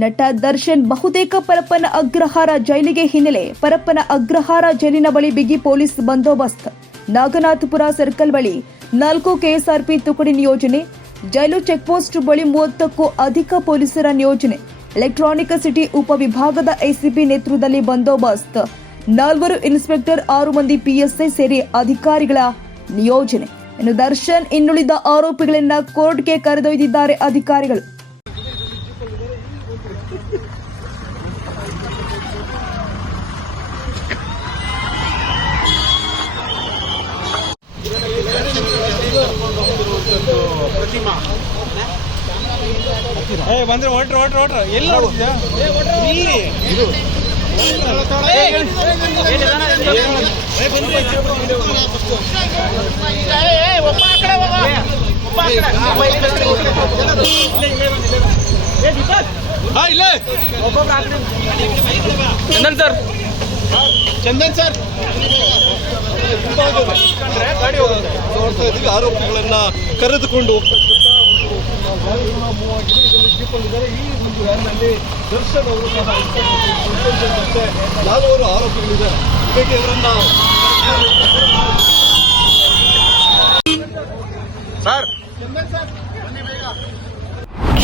ನಟ ದರ್ಶನ್ ಬಹುತೇಕ ಪರಪ್ಪನ ಅಗ್ರಹಾರ ಜೈಲಿಗೆ ಹಿನ್ನೆಲೆ. ಪರಪ್ಪನ ಅಗ್ರಹಾರ ಜೈಲಿನ ಬಳಿ ಬಿಗಿ ಪೊಲೀಸ್ ಬಂದೋಬಸ್ತ್. ನಾಗನಾಥಪುರ ಸರ್ಕಲ್ ಬಳಿ ನಾಲ್ಕು ಕೆಎಸ್ಆರ್ಪಿ ತುಕಡಿ ನಿಯೋಜನೆ, ಜೈಲು ಚೆಕ್ಪೋಸ್ಟ್ ಬಳಿ ಮೂವತ್ತಕ್ಕೂ ಅಧಿಕ ಪೊಲೀಸರ ನಿಯೋಜನೆ, ಎಲೆಕ್ಟ್ರಾನಿಕ್ ಸಿಟಿ ಉಪವಿಭಾಗದ ಎಸಿಪಿ ನೇತೃತ್ವದಲ್ಲಿ ಬಂದೋಬಸ್ತ್. ನಾಲ್ವರು ಇನ್ಸ್ಪೆಕ್ಟರ್, ಆರು ಮಂದಿ ಪಿಎಸ್ಐ ಸೇರಿ ಅಧಿಕಾರಿಗಳ ನಿಯೋಜನೆ. ಇನ್ನು ದರ್ಶನ್ ಇನ್ನುಳಿದ ಆರೋಪಿಗಳನ್ನ ಕೋರ್ಟ್ಗೆ ಕರೆದೊಯ್ದಿದ್ದಾರೆ ಅಧಿಕಾರಿಗಳು. ಏ ಬಂದ್ರೆ ಹೊಟ್ರ ಹೊಟ್ರ ಹೊಟ್ರ ಎಲ್ಲಿ ನೋಡಿದ್ಯಾ ಇಲ್ಲಿ. ಹಾ ಇಲ್ಲೇ. ಚಂದನ್ ಸರ್. ಚಂದನ್ ಸರ್. ನೋಡ್ತಾ ಇದ್ದೀವಿ ಆರೋಪಿಗಳನ್ನ ಕರೆದುಕೊಂಡು ದರ್ಶನ್ ಅವರು ಸಹ ನಾಲ್ವರು ಆರೋಪಿಗಳಿದ್ದಾರೆ ಹೀಗಾಗಿ ಅವರನ್ನ